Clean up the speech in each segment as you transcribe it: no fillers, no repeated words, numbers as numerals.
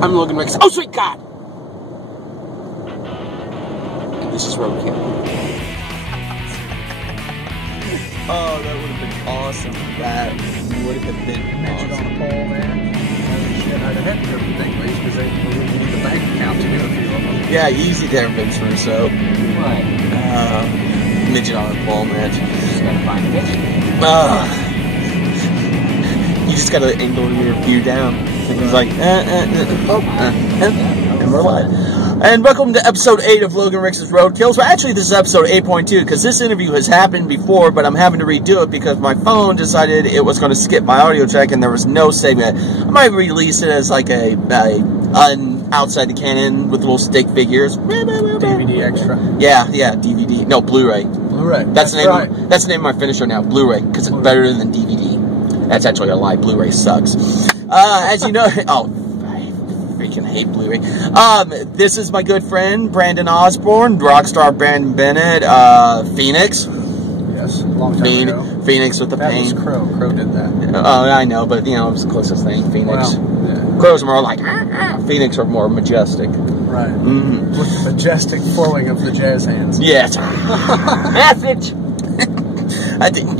I'm Logan Ricks. Oh, sweet God! And this is Roadkill. Oh, that would have been awesome. That would have been Mentioned awesome. on a poll, man. Holy shit, I'd have had to go to the big leagues because they need the bank account to do a few of them. Yeah, easy there, Vince Russo. What? Midget on a pole match. Just gotta find a bitch. You just gotta angle your view down. It's like, and we're live. And welcome to episode 8 of Logan Ricks' Roadkills. Well, actually, this is episode 8.2 because this interview has happened before, but I'm having to redo it because my phone decided it was going to skip my audio track and there was no segment. I might release it as like a outside the canon with little stick figures. DVD extra. Yeah, DVD. No, Blu-ray. Blu-ray. That's the name. That's the name of my finisher now, Blu-ray, because it's better than DVD. That's actually a lie. Blu-ray sucks. As you know, I freaking hate Blu-ray. This is my good friend Brandon Osborne, Rockstar Brandon Bennett, Phoenix. Yes, long time ago. Phoenix with the That pain. was Crow. Crow did that. Oh, I know, but you know, it's the closest thing. Phoenix. Well, yeah. Crows are more like Phoenix are more majestic. Right. Mm-hmm. With the majestic flowing of the jazz hands. Yes. Message. I think.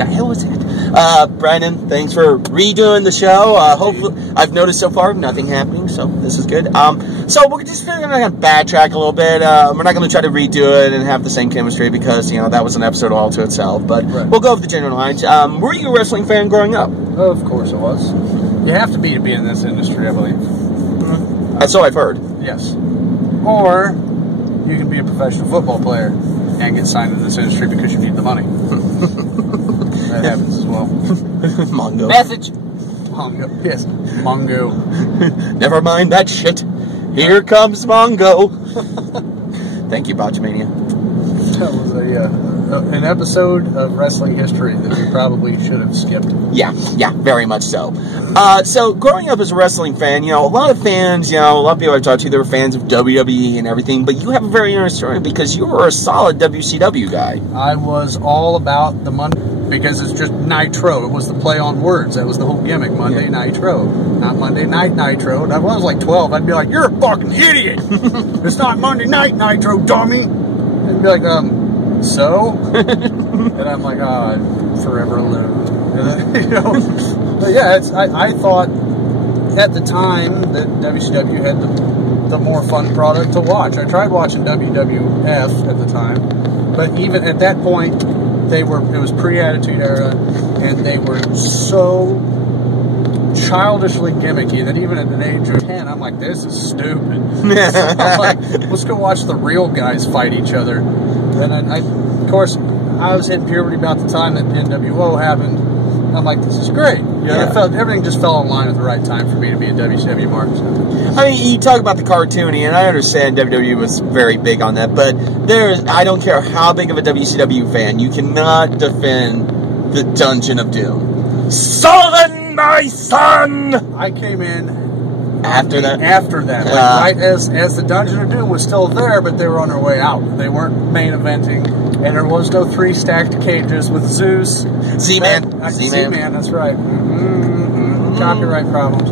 The hell was that? Brandon, thanks for redoing the show. Hopefully, I've noticed so far nothing happening, so this is good. So we're just going to backtrack a little bit. We're not going to try to redo it and have the same chemistry because, you know, that was an episode all to itself. But we'll go over the general lines. Were you a wrestling fan growing up? Oh, of course it was. You have to be in this industry, I believe. That's all I've heard. Yes. Or you can be a professional football player and get signed into this industry because you need the money. That happens as well. Mongo. Message. Mongo. Yes. Mongo. Never mind that shit. Here comes Mongo. Thank you, Botchamania. That was an episode of wrestling history that we probably should have skipped. Yeah, very much so. So, growing up as a wrestling fan, you know, a lot of fans, you know, a lot of people I've talked to, they were fans of WWE and everything, but you have a very interesting story because you were a solid WCW guy. I was all about the Monday, because it's just Nitro. It was the play on words. That was the whole gimmick, Monday Nitro. Not Monday Night Nitro. And I was like 12, I'd be like, you're a fucking idiot! It's not Monday Night Nitro, dummy! I'd be like, so? And I'm like, forever alone. And then, you know, but yeah, I thought at the time that WCW had the more fun product to watch. I tried watching WWF at the time, but even at that point, it was pre-Attitude Era, and they were so childishly gimmicky that even at an age of 10, I'm like, this is stupid. I'm like, let's go watch the real guys fight each other. And then of course, I was hitting puberty about the time that NWO happened. I'm like, this is great. You know, I felt everything just fell in line at the right time for me to be a WCW mark. I mean, you talk about the cartoony, and I understand WWE was very big on that, but I don't care how big of a WCW fan, you cannot defend the Dungeon of Doom. Sullivan, my son! I came in after that, like, right as the Dungeon of Doom was still there, but they were on their way out. They weren't main eventing, and there was no 3 stacked cages with Zeus. Z-Man, that's right. Copyright problems.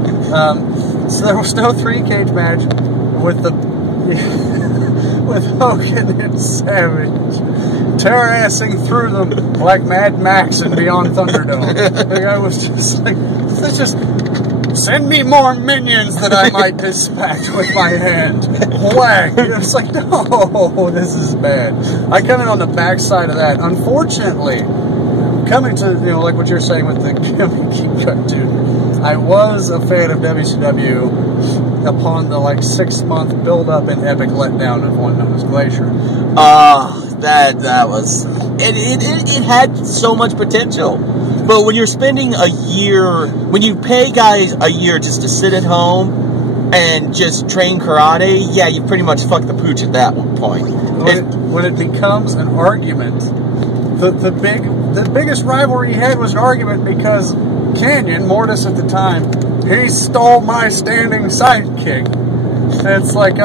So there was no 3-cage match with with Hogan and Savage terracing through them like Mad Max and Beyond Thunderdome. The guy was just like, let's just send me more minions that I might dispatch with my hand. Whack! It's like, no, this is bad. I come in on the backside of that. Unfortunately, coming to, you know, like what you're saying with the gimmicky cartoon, I was a fan of WCW upon the, like, 6-month build-up and epic letdown of one known as Glacier. That was... It had so much potential. But when you're spending a year... When you pay guys a year just to sit at home and just train karate, yeah, you pretty much fuck the pooch at that point. When it becomes an argument, the biggest rivalry he had was an argument because Canyon, Mortis at the time, he stole my standing sidekick. And it's like,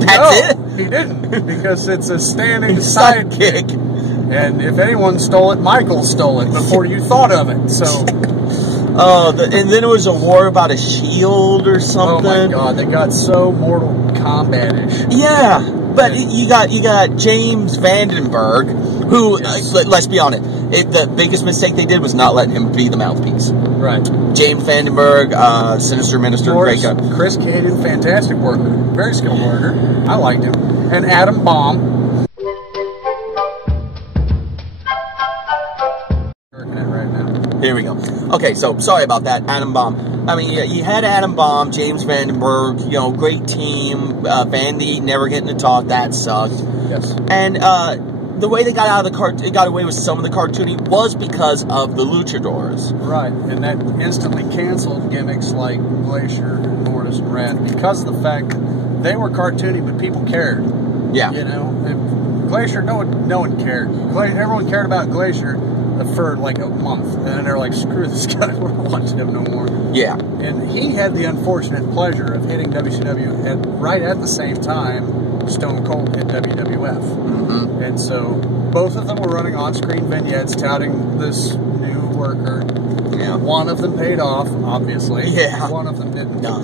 That's it? He didn't, because it's a standing sidekick. And if anyone stole it, Michael stole it before you thought of it. So, Oh, and then it was a war about a shield or something. Oh my god, they got so Mortal Kombat-ish. Yeah, but you got James Vandenberg, who, Yes. let's be honest, the biggest mistake they did was not letting him be the mouthpiece. Right. James Vandenberg, Sinister Minister, great guy. Chris Caden, fantastic worker. Very skilled worker. I liked him. And Adam Bomb. Working it right now. Here we go. Okay, so sorry about that, Adam Bomb. I mean, you had Adam Bomb, James Vandenberg, great team. Vandy never getting to talk, that sucked. Yes. And the way they got out of the got away with some of the cartooning was because of the luchadors. Right, and that instantly canceled gimmicks like Glacier and Mortis and Rat because of the fact that they were cartoony, but people cared. Yeah. Glacier, no one cared. Everyone cared about Glacier for like a month, and then they're like, "Screw this guy, we're not watching him no more." Yeah. And he had the unfortunate pleasure of hitting WCW right at the same time Stone Cold hit WWF. Mm-hmm. And so both of them were running on-screen vignettes touting this new worker. Yeah. One of them paid off, obviously. Yeah. One of them didn't. No.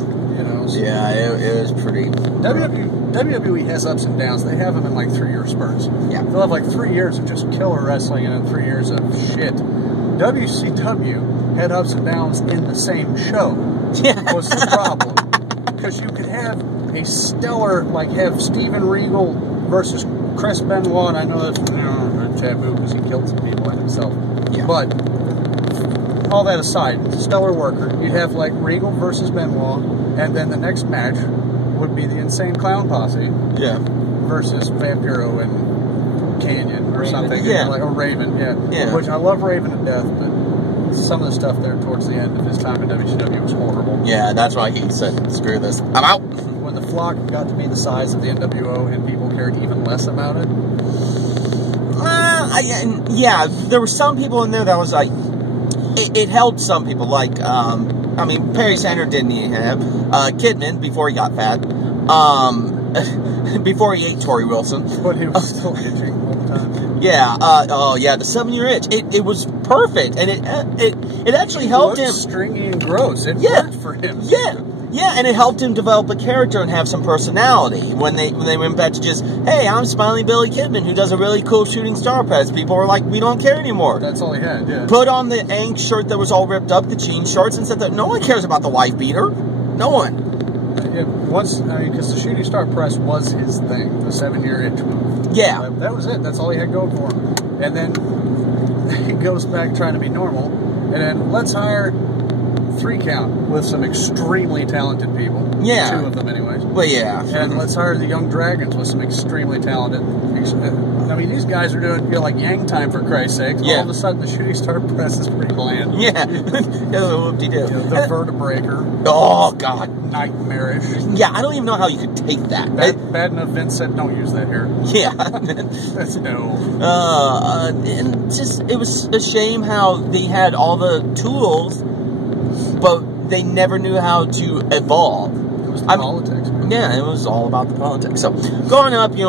So Yeah, it was pretty. WWE has ups and downs. They have them in like 3-year spurts. Yeah. They'll have like 3 years of just killer wrestling and then 3 years of shit. WCW had ups and downs in the same show. Yeah. Was the problem. Because you could have a stellar, like have Steven Regal versus Chris Benoit, and I know that's a taboo because he killed some people and himself. Yeah. But all that aside, stellar worker. You'd have like Regal versus Benoit, and then the next match would be the Insane Clown Posse Yeah. versus Vampiro and Canyon or Raven, something. yeah. Or Raven, yeah. Which I love Raven to death, but some of the stuff there towards the end of his time in WCW was horrible. Yeah, that's why he said, "Screw this, I'm out." When the flock got to be the size of the NWO and people cared even less about it. Yeah, there were some people in there that was like, it helped some people. Like, Perry Sander didn't even have Kidman before he got fat. Before he ate Tori Wilson. But he was still itching all the time. Yeah, the 7-year itch. It was perfect, and it actually helped him. Stringy and gross. It worked for him. Yeah, and it helped him develop a character and have some personality. When they went back to just, hey, I'm Smiling Billy Kidman, who does a really cool shooting star press. People were like, we don't care anymore. That's all he had. Yeah. Put on the Ank shirt that was all ripped up, the jean shorts, and said that no one cares about the wife beater. No one. Because the shooting star press was his thing, the 7-year itch move. Yeah. That was it. That's all he had going for him. And then he goes back trying to be normal, and then let's hire 3 count with some extremely talented people. Yeah. 2 of them, anyways. Well, yeah. And let's hire the Young Dragons with some extremely talented. I mean, these guys are doing like Yang time for Christ's sake. Yeah. All of a sudden, the shooting star press is pretty bland. Yeah. Whoop-de-doo. The Vertebraker. Oh, God. Nightmarish. Yeah, I don't even know how you could take that. Bad enough Vince said, don't use that here. Yeah. That's no. And just, it was a shame how they had all the tools, but they never knew how to evolve. It was politics. Man. Yeah, it was all about the politics. So, growing up, we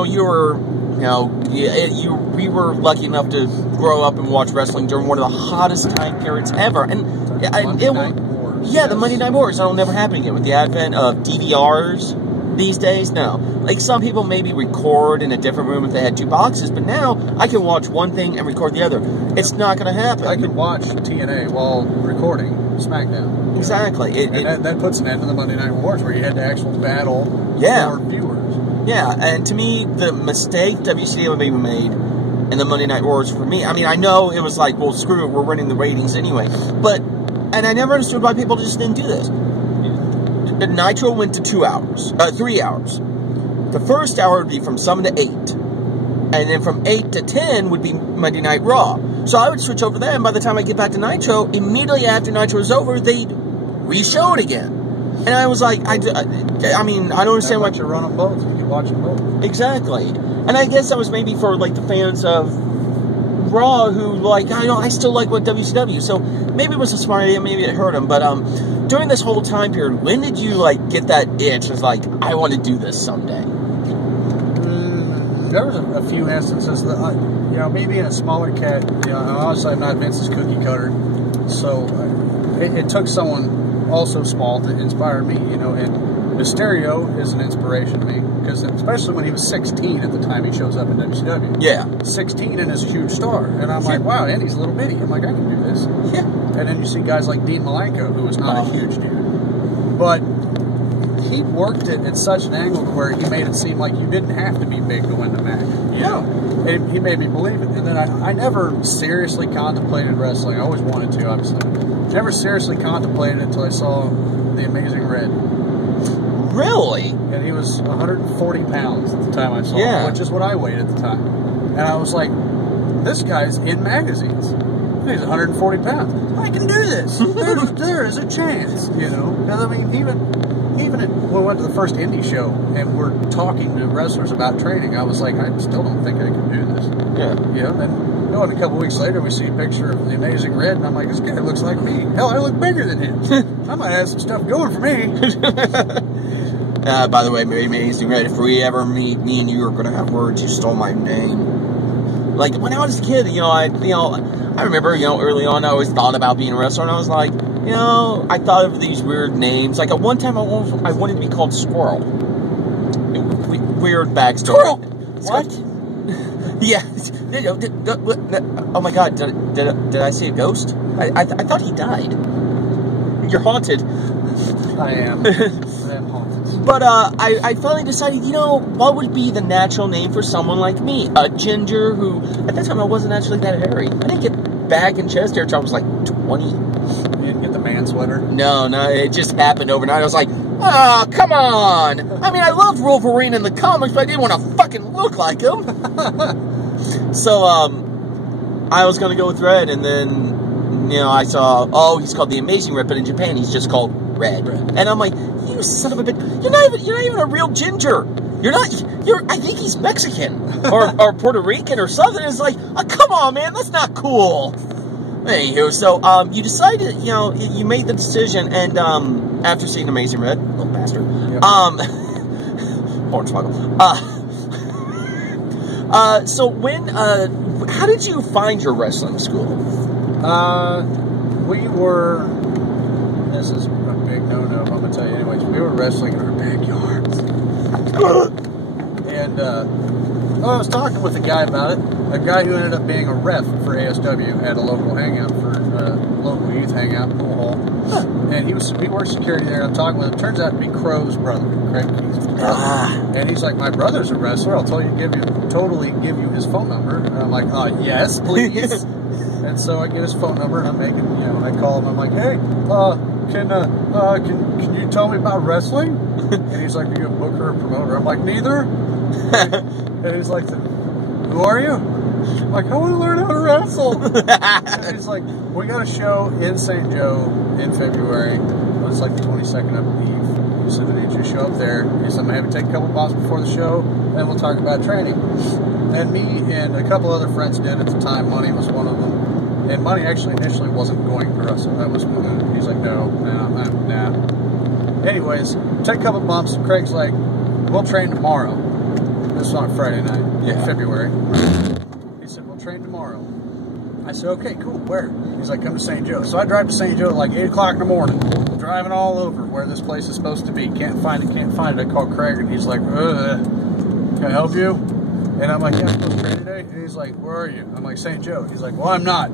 were lucky enough to grow up and watch wrestling during one of the hottest time periods ever. And Monday Night Wars. Yeah, the Monday Night Wars. That'll never happen again with the advent of DVRs these days. No. Like, some people maybe record in a different room if they had 2 boxes, but now I can watch one thing and record the other. It's not going to happen. I could watch TNA while recording SmackDown. Exactly. That puts an end to the Monday Night Wars where you had to actually battle for viewers. Yeah, and to me, the mistake WCW made in the Monday Night Wars for me, I know it was like, well, screw it, we're running the ratings anyway. And I never understood why people just didn't do this. Nitro went to 3 hours. The first hour would be from 7 to 8. And then from 8 to 10 would be Monday Night Raw. So I would switch over there, and by the time I get back to Nitro, immediately after Nitro was over, they'd re-show it again. And I was like, I don't understand why you run them both. You can watch them both. Exactly. And I guess that was maybe for like the fans of Raw who I still like what WCW. So maybe it was a smart idea, maybe it hurt them. But during this whole time period, when did you get that itch? It's like, I want to do this someday. There was a few instances that maybe in a smaller cat. Honestly, I'm not Vince's cookie cutter, so it took someone also small to inspire me, you know, and Mysterio is an inspiration to me, because especially when he was 16 at the time he shows up in WCW. Yeah. 16 and is a huge star. And I'm like, wow, and he's a little bitty. I'm like, I can do this. Yeah. And then you see guys like Dean Malenko, who was not a huge dude. But he worked it at such an angle to where he made it seem like you didn't have to be big to win the match. Yeah. And he made me believe it. And then I never seriously contemplated wrestling. I always wanted to, obviously. Never seriously contemplated it until I saw The Amazing Red. Really? And he was 140 pounds at the time I saw him, which is what I weighed at the time. And I was like, this guy's in magazines. He's 140 pounds. I can do this. There is a chance, you know. Because, I mean, even when we went to the first indie show and we're talking to wrestlers about training, I was like, I still don't think I can do this. Yeah. You know, then and a couple weeks later we see a picture of The Amazing Red, and I'm like, this guy looks like me. Hell, I look bigger than him. I might have some stuff going for me. By the way, Amazing Red, if we ever meet, me and you are going to have words. You stole my name. Like, when I was a kid, I remember, early on, I always thought about being a wrestler, and I was like, I thought of these weird names. Like, at one time, I wanted to be called Squirrel. Weird backstory. Squirrel! What? Yeah. Oh my God, did I see a ghost? I thought he died. You're haunted. I am. I am haunted. But I finally decided, what would be the natural name for someone like me? A ginger who, at that time, I wasn't actually that hairy. I didn't get back and chest hair until I was like 20. You didn't get the man sweater? No, it just happened overnight. I was like, oh, come on. I mean, I loved Wolverine in the comics, but I didn't want to fucking look like him. So, I was going to go with Red, and then, I saw, he's called The Amazing Red, but in Japan, he's just called Red. And I'm like, you son of a bitch, you're not even a real ginger. I think he's Mexican, or Puerto Rican, or something. It's like, oh, come on, man, that's not cool. Anywho, so, you decided, you made the decision, and, after seeing Amazing Red, little bastard, yep. Hornswoggle, so how did you find your wrestling school? This is a big no-no, I'm going to tell you anyways, we were wrestling in our backyard. And, I was talking with a guy about it, a guy who ended up being a ref for ASW at a local hangout, local youth hangout, pool hall. And he worked security there, and I'm talking with him. Turns out to be Crow's brother, Craig Keith's brother. And he's like, my brother's a wrestler, I'll totally give you his phone number. And I'm like, yes, please. And so I get his phone number, and I'm making, I call him, I'm like, hey, can you tell me about wrestling? And he's like, are you a booker or promoter? I'm like, neither. And he's like, who are you? I'm like, I want to learn how to wrestle. And he's like, we got a show in St. Joe in February. It's like the 22nd, I believe. He said, I need you to show up there. He said, I'm going to have you take a couple bombs before the show, and we'll talk about training. And me and a couple other friends did at the time. Money was one of them. And Money actually initially wasn't going to wrestle. That was one of them. He's like, nah. Anyways, take a couple bumps. Craig's like, we'll train tomorrow. This was on a Friday night in February. He said, we'll train tomorrow. I said, okay, cool, where? He's like, come to St. Joe. So I drive to St. Joe at like 8 o'clock in the morning, driving all over where this place is supposed to be. Can't find it. I call Craig, and he's like, can I help you? And I'm like, yeah, I'm supposed to train today. And he's like, where are you? I'm like, St. Joe. He's like, well, I'm not.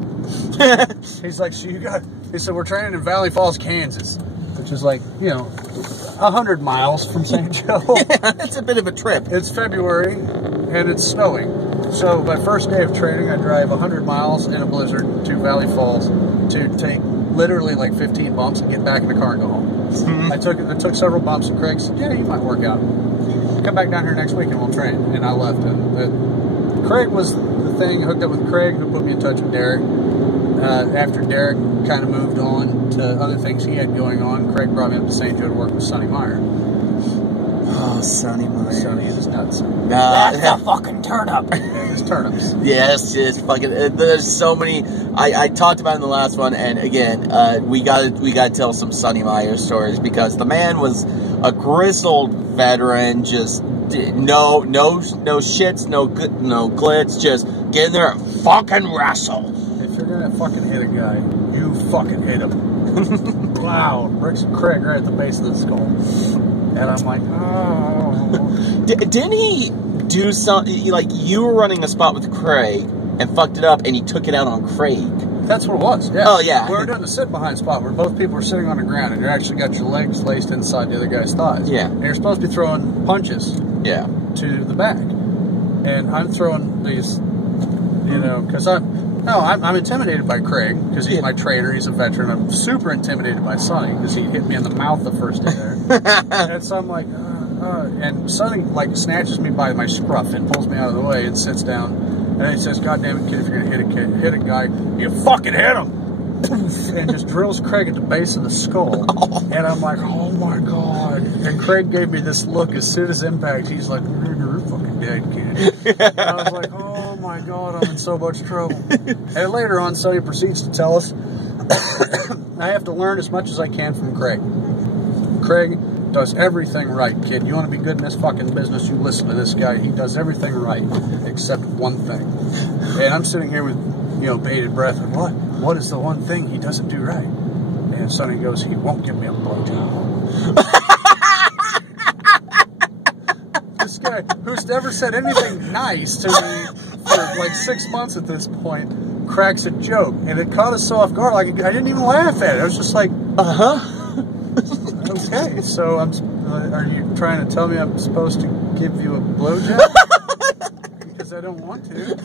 He's like, he said, we're training in Valley Falls, Kansas, which is like, 100 miles from St. Joe. Yeah, it's a bit of a trip. It's February, and it's snowing. So my first day of training, I drive 100 miles in a blizzard to Valley Falls to take literally like 15 bumps and get back in the car and go home. Mm-hmm. I took several bumps, and Craig said, yeah, you might work out. Come back down here next week and we'll train. And I left. And Craig was the thing, hooked up with Craig, who put me in touch with Derek. After Derek kind of moved on to other things he had going on, Craig brought me up to St. Joe to work with Sonny Meyer. Oh, Sonny Meyer. Sonny is nuts. That's the fucking turnip. Yeah, it's Turnips. Yes, it's fucking. There's so many. I talked about it in the last one, and again, we gotta tell some Sonny Meyer stories, because the man was a grizzled veteran, just no shits, no glitz, just get in there and fucking wrestle. If you're gonna fucking hit a guy, you fucking hit him. Wow, bricks and Craig right at the base of the skull. And I'm like, oh. Didn't he do something, like, you were running a spot with Craig and fucked it up, and he took it out on Craig? That's what it was, yeah. Oh, yeah. We were doing the sit-behind spot where both people were sitting on the ground, and you actually got your legs laced inside the other guy's thighs. Yeah. And you're supposed to be throwing punches Yeah. to the back. And I'm throwing these, you know, because I'm intimidated by Craig, because he's my trainer, he's a veteran. I'm super intimidated by Sonny, because he hit me in the mouth the first day there. And so I'm like, and Sonny, like, snatches me by my scruff and pulls me out of the way and sits down. And then he says, "God damn it, kid, if you're going to hit a guy, you fucking hit him." And just drills Craig at the base of the skull. And I'm like, oh my God. And Craig gave me this look as soon as impact. He's like, "You're fucking dead, kid." And I was like, oh my God, I'm in so much trouble. And later on, Sonny proceeds to tell us I have to learn as much as I can from Craig. Craig does everything right, kid. You want to be good in this fucking business, you listen to this guy. He does everything right, except one thing. And I'm sitting here with, you know, bated breath. And what is the one thing he doesn't do right? And Sonny goes, he won't give me a blowjob. This guy, who's never said anything nice to me for like 6 months at this point, cracks a joke. And it caught us so off guard, like, I didn't even laugh at it. I was just like, Uh-huh. okay, so are you trying to tell me I'm supposed to give you a blowjob? Because I don't want to.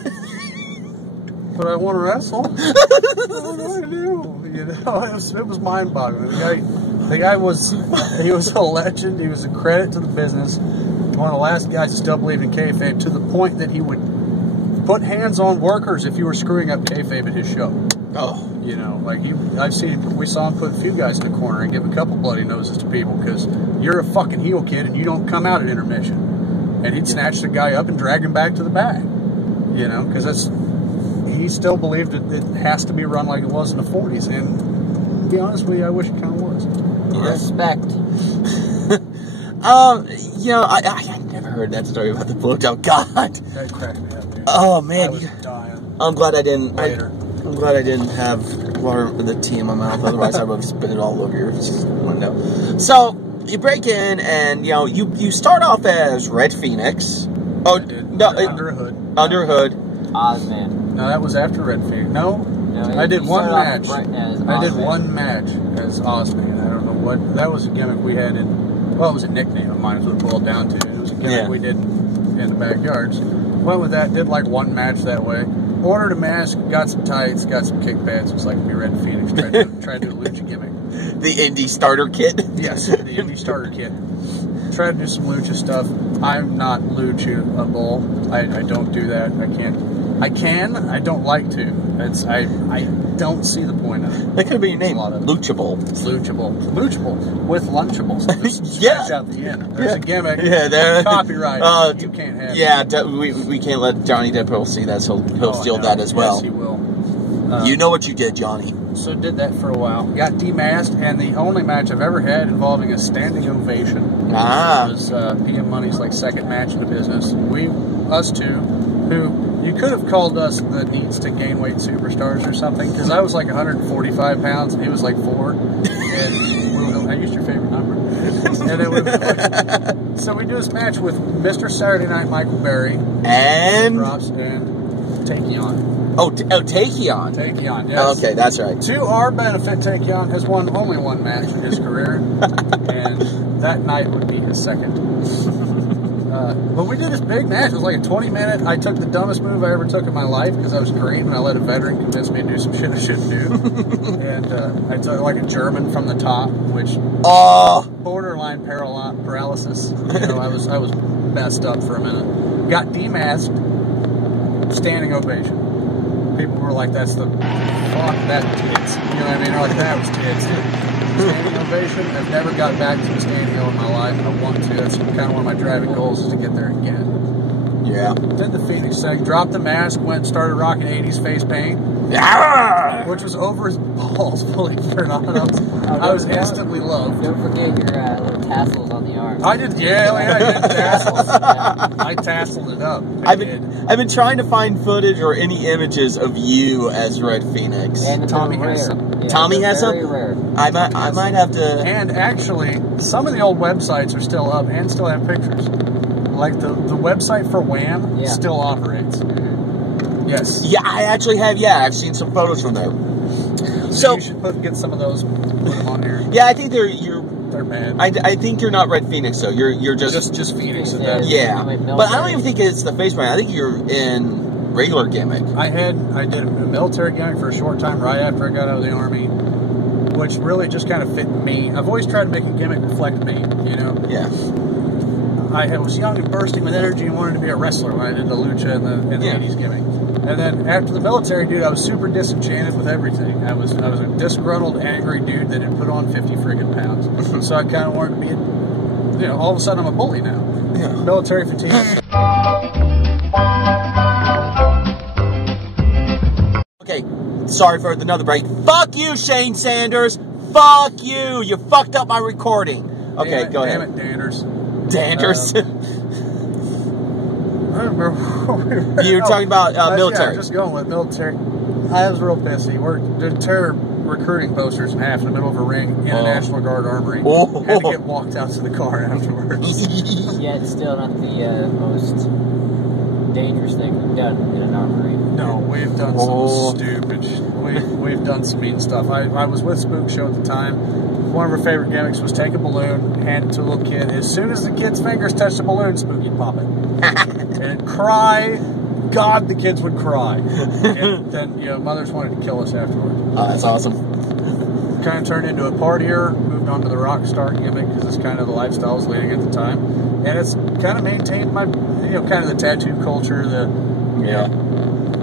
But I want to wrestle. What do I do? You know, it was mind-boggling. The guy was a legend. He was a credit to the business. One of the last guys to still believe in kayfabe, to the point that he would put hands on workers if you were screwing up kayfabe at his show. Oh. You know, like we saw him put a few guys in the corner and give a couple bloody noses to people because you're a fucking heel, kid, and you don't come out at intermission. And he'd snatch the guy up and drag him back to the back. You know, because he still believed it has to be run like it was in the 40s. And to be honest with you, I wish it kind of was. Respect. You know, I never heard that story about the blowjob. God. That cracked me up, dude. Oh, man. I was dying. I'm glad I didn't. Later. I'm glad I didn't have water with the tea in my mouth. Otherwise, I would have spit it all over your window. So you break in, and you know you start off as Red Phoenix. Oh no, Under a Hood. Under a Hood. Ozman. No, that was after Red Phoenix. No, I did one match. I did one match as Ozman. I don't know what that was a gimmick we had in. Well, it was a nickname of mine. Is what it boiled down to. It was a gimmick we did in the backyards. Went with that. Did like one match that way. Ordered a mask, got some tights, got some kick pads. It was like me, Red Phoenix. Tried to do a lucha gimmick. The indie starter kit? Yes, the indie starter kit. Tried to do some lucha stuff. I'm not lucha-able. I don't do that. I can't. I can. I don't like to. I don't see the point of it. That could be your name. Luchable. It's luchable. Luchable. With Lunchables. Yeah. Out the end. There's a gimmick. Yeah, there. Copyright. You can't have it. We can't let Johnny Deadpool see that, so he'll steal that as well. Yes, he will. You know what you did, Johnny. So did that for a while. Got demasked, and the only match I've ever had involving a standing ovation was PM Money's like second match in the business. Us two, who you could have called us the needs to gain weight superstars or something, because I was like 145 pounds and he was like 4. And I used your favorite number. And it was so we do this match with Mr. Saturday Night Michael Berry and Takeon. Takeon. Takeon, yes. Oh, okay, that's right. To our benefit, Takeon has won only one match in his career, and that night would be his second. But we did this big match. It was like a 20-minute. I took the dumbest move I ever took in my life because I was green, and I let a veteran convince me to do some shit I shouldn't do. And I took like a German from the top, which borderline paralysis. You know, I was messed up for a minute. Got demasked. Standing ovation. People were like, "That's the fuck that tits." You know what I mean? They're like, "That was tits." Standing ovation. I've never got back to a standing O in my life. I want to. That's kind of one of my driving goals, is to get there again. Yeah. Did the Phoenix thing. Dropped the mask. Went and started rocking 80s face paint. Yeah. Which was over his balls, believe it or not. I was instantly loved. Don't forget your little tassels on the arm. I did. Yeah, I did tassels. I tasseled it up. I've been trying to find footage or any images of you as Red Phoenix. And Tommy has some. Yeah, Tommy they're has very some. rare. I might have to. And actually, some of the old websites are still up and still have pictures. Like the website for Wham still operates. Yes. Yeah, I actually have. Yeah, I've seen some photos from there. So you should get some of those. Put them on here. Yeah, I think they're bad. I think you're not Red Phoenix though. You're just Phoenix. Yeah, but I don't even think it's the face brand. I think you're in regular gimmick. I did a military gimmick for a short time right after I got out of the Army, which really just kind of fit me. I've always tried to make a gimmick reflect me, you know? Yeah. I was young and bursting with energy and wanted to be a wrestler when I did the lucha and the 80s gimmick. And then after the military, dude, I was super disenchanted with everything. I was a disgruntled, angry dude that had put on 50 friggin' pounds. So I kind of wanted to be, all of a sudden I'm a bully now. Yeah. Military fatigue. Okay, sorry for another break. Fuck you, Shane Sanders. Fuck you. You fucked up my recording. Okay, go ahead. Damn it, Danders. Danders. I don't remember. You were talking about military. Yeah, just going with military. I was real pissy. Did tear recruiting posters in half in the middle of a ring in a National Guard armory. Oh. Had to get walked out to the car afterwards. Yeah, it's still not the most dangerous thing we've done in an armory. No, we've done some stupid shit. We've done some mean stuff. I was with Spook Show at the time. One of our favorite gimmicks was take a balloon, hand it to a little kid. As soon as the kid's fingers touch the balloon, Spooky'd pop it. And cry. God, the kids would cry. And then, mothers wanted to kill us afterward. Oh, that's awesome. Kind of turned into a partier, moved on to the rock star gimmick because it's kind of the lifestyle I was leading at the time. And it's kind of maintained my, kind of the tattoo culture,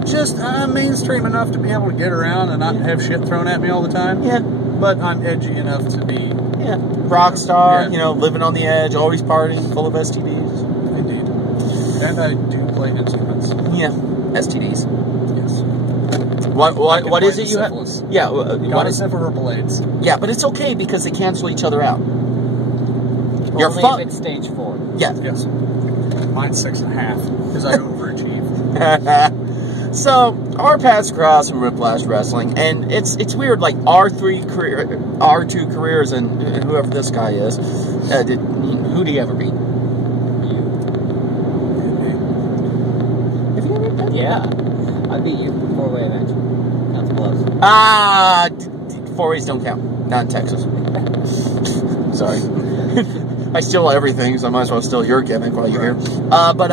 just mainstream enough to be able to get around and not have shit thrown at me all the time. Yeah. But I'm edgy enough to be... Yeah. Rock star, living on the edge, always partying, full of STDs. Indeed. And I do play instruments. Yeah. STDs. Yes. What is it you have? Yeah. What is it for purple AIDS? Yeah, but it's okay because they cancel each other out. Only You're fun. if it's stage 4. Yeah. Yes. Mine's 6.5 because I overachieve. So our paths cross in Whiplash Wrestling, and it's weird. Like our two careers, and whoever this guy is, who do you ever beat? Have you ever beat? Yeah, I beat you 4-way match. That's close. Four-ways don't count. Not in Texas. Sorry. I steal everything, so I might as well steal your gimmick while you're here. But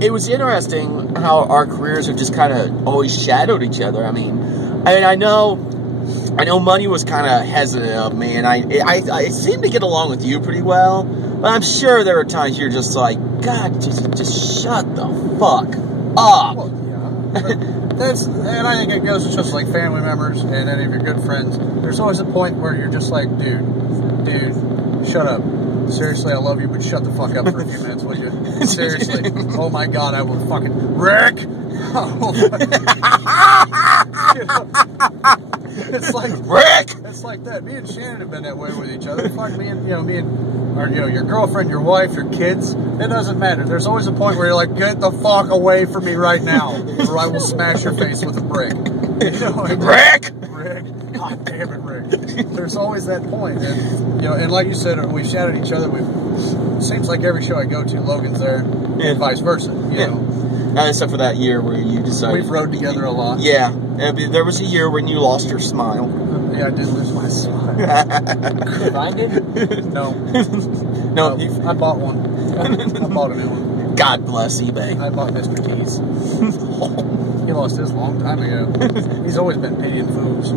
it was interesting how our careers have just kind of always shadowed each other. I know Money was kind of hesitant of me, and I seem to get along with you pretty well, but I'm sure there are times you're just like, God, just shut the fuck up. Well, and I think it goes just like family members and any of your good friends. There's always a point where you're just like, dude, shut up. Seriously, I love you, but shut the fuck up for a few minutes, would you? Seriously. Oh my God, I will fucking... Rick! It's like... Rick! It's like that. Me and Shannon have been that way with each other. Fuck me and, or, your girlfriend, your wife, your kids. It doesn't matter. There's always a point where you're like, get the fuck away from me right now, or I will smash your face with a brick. Rick! God damn it, Rick. There's always that point. And, and like you said, we've shouted at each other. It seems like every show I go to, Logan's there, and vice versa, you know. Except for that year where you decided... We've rode together a lot. Yeah. There was a year when you lost your smile. Yeah, I did lose my smile. Find it? No. No. I bought one. I bought a new one. God bless eBay. I bought Mr. T's. He lost his a long time ago. He's always been pitying fools.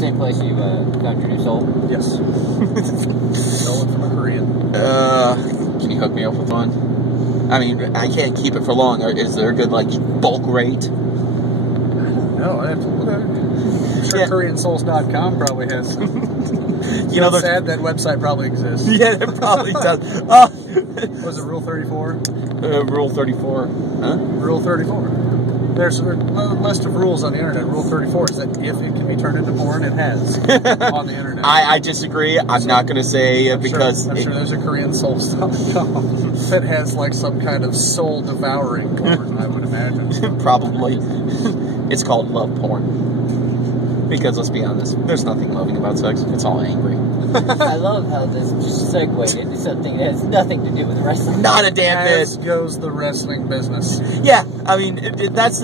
Same place you got your new soul? Yes. Stole it from a Korean. Can you hook me up with one? I mean, I can't keep it for long. Is there a good, bulk rate? No, I have to look. I'm sure KoreanSouls.com probably has some. Sad that website probably exists. Yeah, it probably does. Was it Rule 34? Rule 34. Huh? Rule 34. There's a list of rules on the internet. Rule 34 is that if it can be turned into porn, it has on the internet. I disagree. I'm not going to say because... I'm sure there's a KoreanSouls.com that has some kind of soul-devouring porn, I would imagine. Probably. It's called love porn. Because let's be honest, there's nothing loving about sex. It's all angry. I love how this just segued into something that has nothing to do with wrestling. Not a damn bit. As goes the wrestling business. Yeah, I mean that's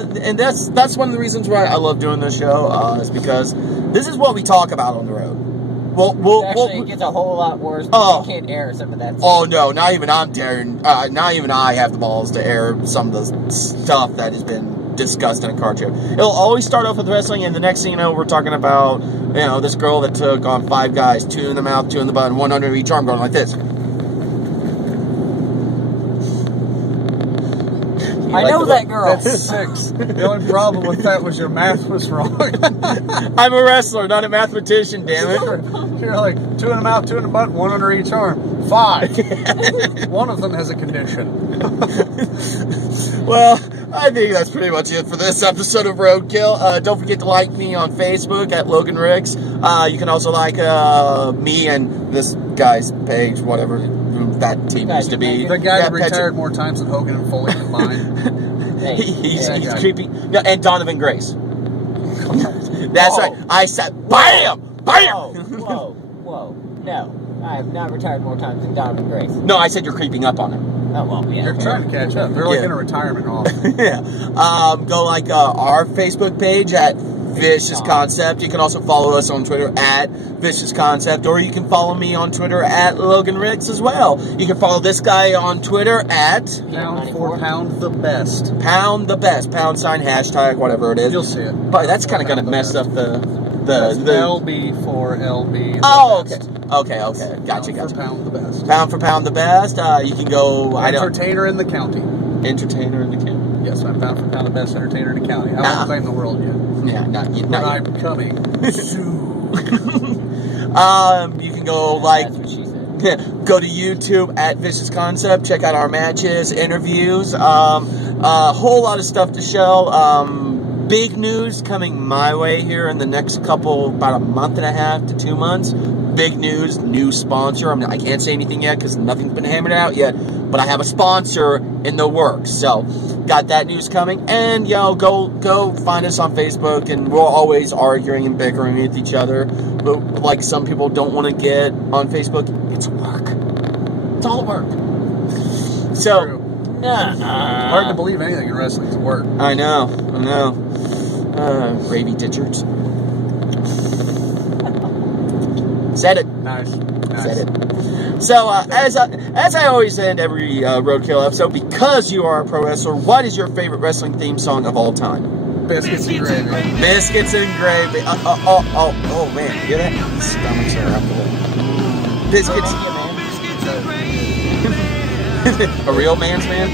one of the reasons why I love doing this show. Is because this is what we talk about on the road. It gets a whole lot worse. Oh, You can't air some of that stuff. Oh no, not even I'm daring. Not even I have the balls to air some of the stuff that has been discussed in a car show. It'll always start off with wrestling, and the next thing you know, we're talking about this girl that took on 5 guys, 2 in the mouth, 2 in the butt, and 1 under each arm, going like this. I know that girl. That's 6. The only problem with that was your math was wrong. I'm a wrestler, not a mathematician, damn it. You're like 2 in the mouth, 2 in the butt, 1 under each arm. 5. One of them has a condition. Well, I think that's pretty much it for this episode of Roadkill. Don't forget to like me on Facebook at Logan Ricks. You can also like me and this guy's page, whatever that team used to be. The guy that retired more times than Hogan and Foley combined. He's creepy. No, and Donovan Grace. That's right. I said, BAM! BAM! Whoa. No, I have not retired more times than Donovan Grace. No, I said you're creeping up on him. Oh, well, yeah. You're trying to catch up. They're like in a retirement home. Yeah. Go like our Facebook page at Vicious Concept. You can also follow us on Twitter at Vicious Concept, or you can follow me on Twitter at Logan Ricks as well. You can follow this guy on Twitter at Pound for Pound the Best. Pound the Best. Pound sign, hashtag, whatever it is. You'll see it. But that's kind of going to mess up the LB for LB. Oh, okay. Gotcha. Pound for Pound the Best. Pound for Pound the Best. You can go. Entertainer in the county. Entertainer in the county. Yes, I'm Pound for Pound the Best entertainer in the county. I won't claim the world yet. Yeah, not yet. I'm coming soon. You can go like. That's what she said. Go to YouTube at Vicious Concept. Check out our matches, interviews, a whole lot of stuff to show. Big news coming my way here in the next about a month and a half to 2 months. Big news, new sponsor. I can't say anything yet because nothing's been hammered out yet, but I have a sponsor in the works. So, got that news coming. And, go find us on Facebook, and we're always arguing and bickering with each other. But, like some people don't want to get on Facebook, it's work. It's all work. So, hard to believe anything in wrestling is work. I know. Gravy ditchers. Said it. Nice. Said it. So, as I always end every Roadkill episode, because you are a pro wrestler, what is your favorite wrestling theme song of all time? Biscuits and gravy. Biscuits and gravy. Oh, man. You hear that? Stomachs are up a little. Biscuits. A real man's man?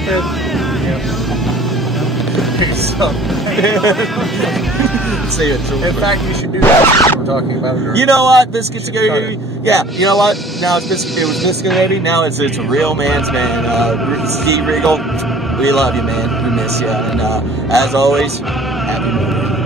Say it. In fact, you should do that. We're talking about it. You know what? Biscuits and gravy. Yeah. You know what? Now it was biscuits and gravy. Now it's a real man's man. Steve Regal, we love you, man. We miss you. And as always, happy New Year.